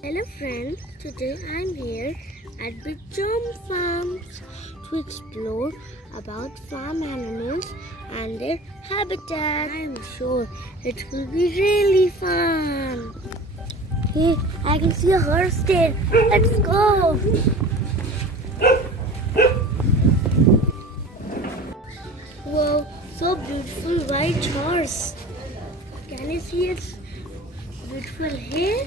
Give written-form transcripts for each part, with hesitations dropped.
Hello friends, today I'm here at Beejom farms to explore about farm animals and their habitat. I'm sure it will be really fun. Hey, I can see a horse there. Let's go. Wow, so beautiful white horse. Can you see its beautiful hair?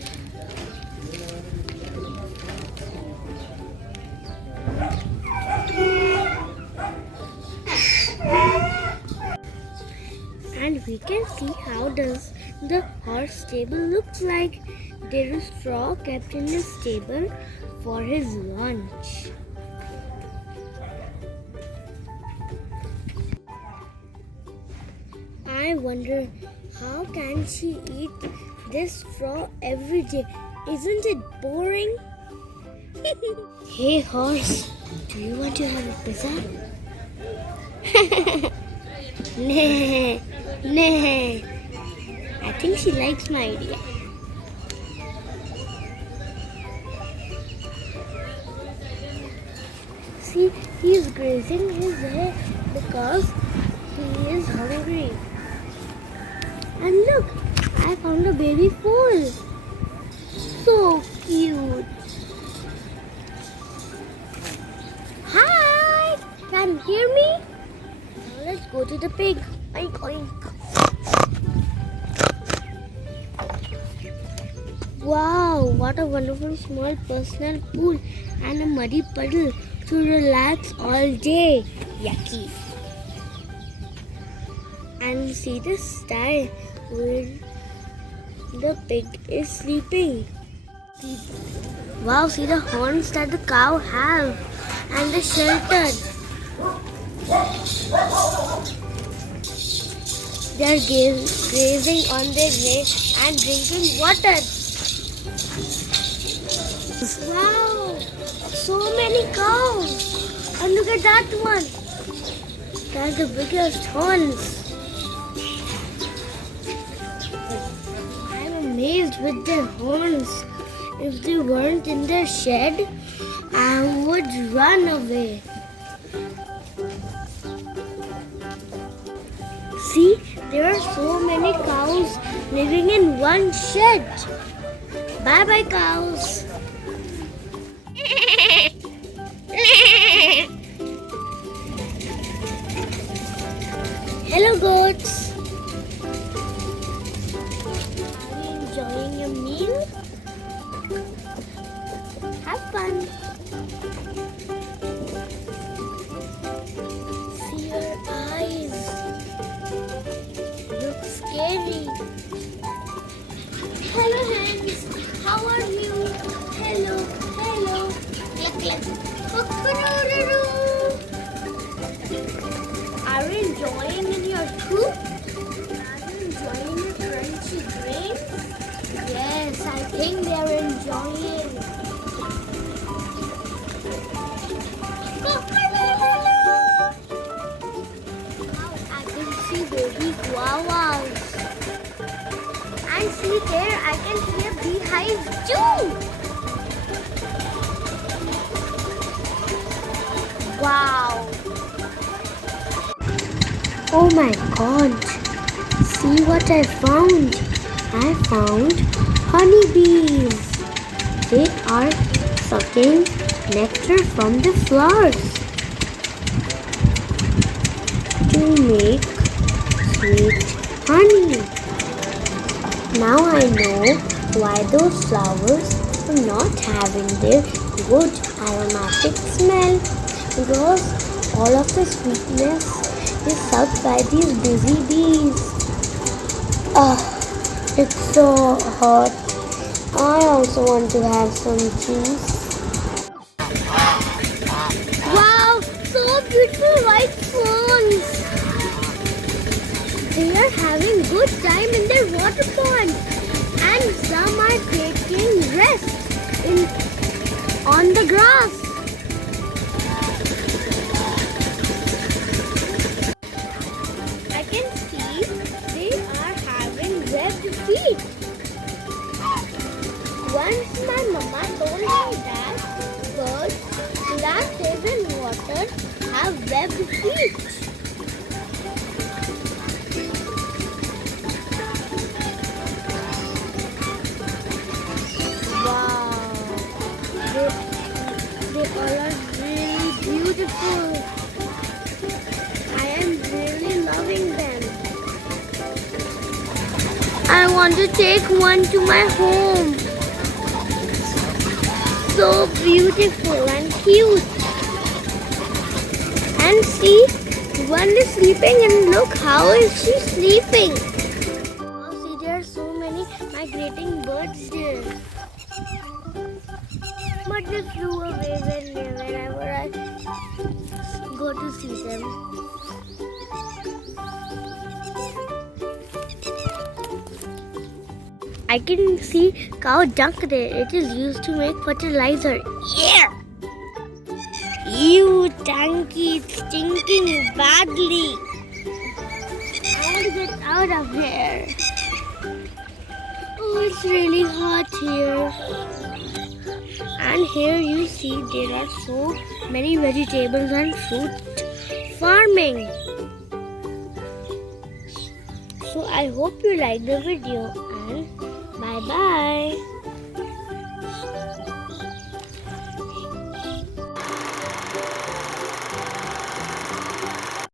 And we can see how does the horse stable looks like. There is straw kept in the stable for his lunch. I wonder how can she eat this straw every day? Isn't it boring? Hey horse, do you want to have a pizza? Nah, nah. I think she likes my idea. See, he is grazing his hair because he is hungry. And look, I found a baby foal. So cute. Hi, can you hear me? Now let's go to the pig. Oink, oink. Wow, what a wonderful small personal pool and a muddy puddle to relax all day. Yucky. And see the style where the pig is sleeping. Wow, see the horns that the cow have and the shelter. They are grazing on their hay and drinking water. Wow, so many cows. And look at that one. That's the biggest horns. I'm amazed with their horns. If they weren't in their shed, I would run away. See, there are so many cows living in one shed. Bye bye cows. Hello goats. Are you enjoying your meal? Have fun. See your eyes. Look scary. Hello hens. How are you? Hello. Hello. Click click. Are you enjoying in your coop? Are you enjoying your crunchy grain? Yes, I think they are enjoying. Now I can see baby guavas. And see there, I can see a beehive too. Wow. Oh my god. See what I found. I found honeybees. They are sucking nectar from the flowers to make sweet honey. Now I know why those flowers are not having their good aromatic smell, because all of the sweetness is sucked by these busy bees. It's so hot. I also want to have some juice. Wow, so beautiful white swans. They are having good time in their water pond, and some are taking rest on the grass. I can see they are having webbed feet. Once my sweet. Wow. They all are really beautiful. I am really loving them. I want to take one to my home. So beautiful and cute. And see, one is sleeping and look how is she sleeping. Oh, see, there are so many migrating birds there. But they flew away whenever I go to see them. I can see cow dung there. It is used to make fertilizer. Yeah! You tanky, it's stinking badly. I want to get out of here. Oh, it's really hot here. And here you see there are so many vegetables and fruit farming. So I hope you like the video and bye bye.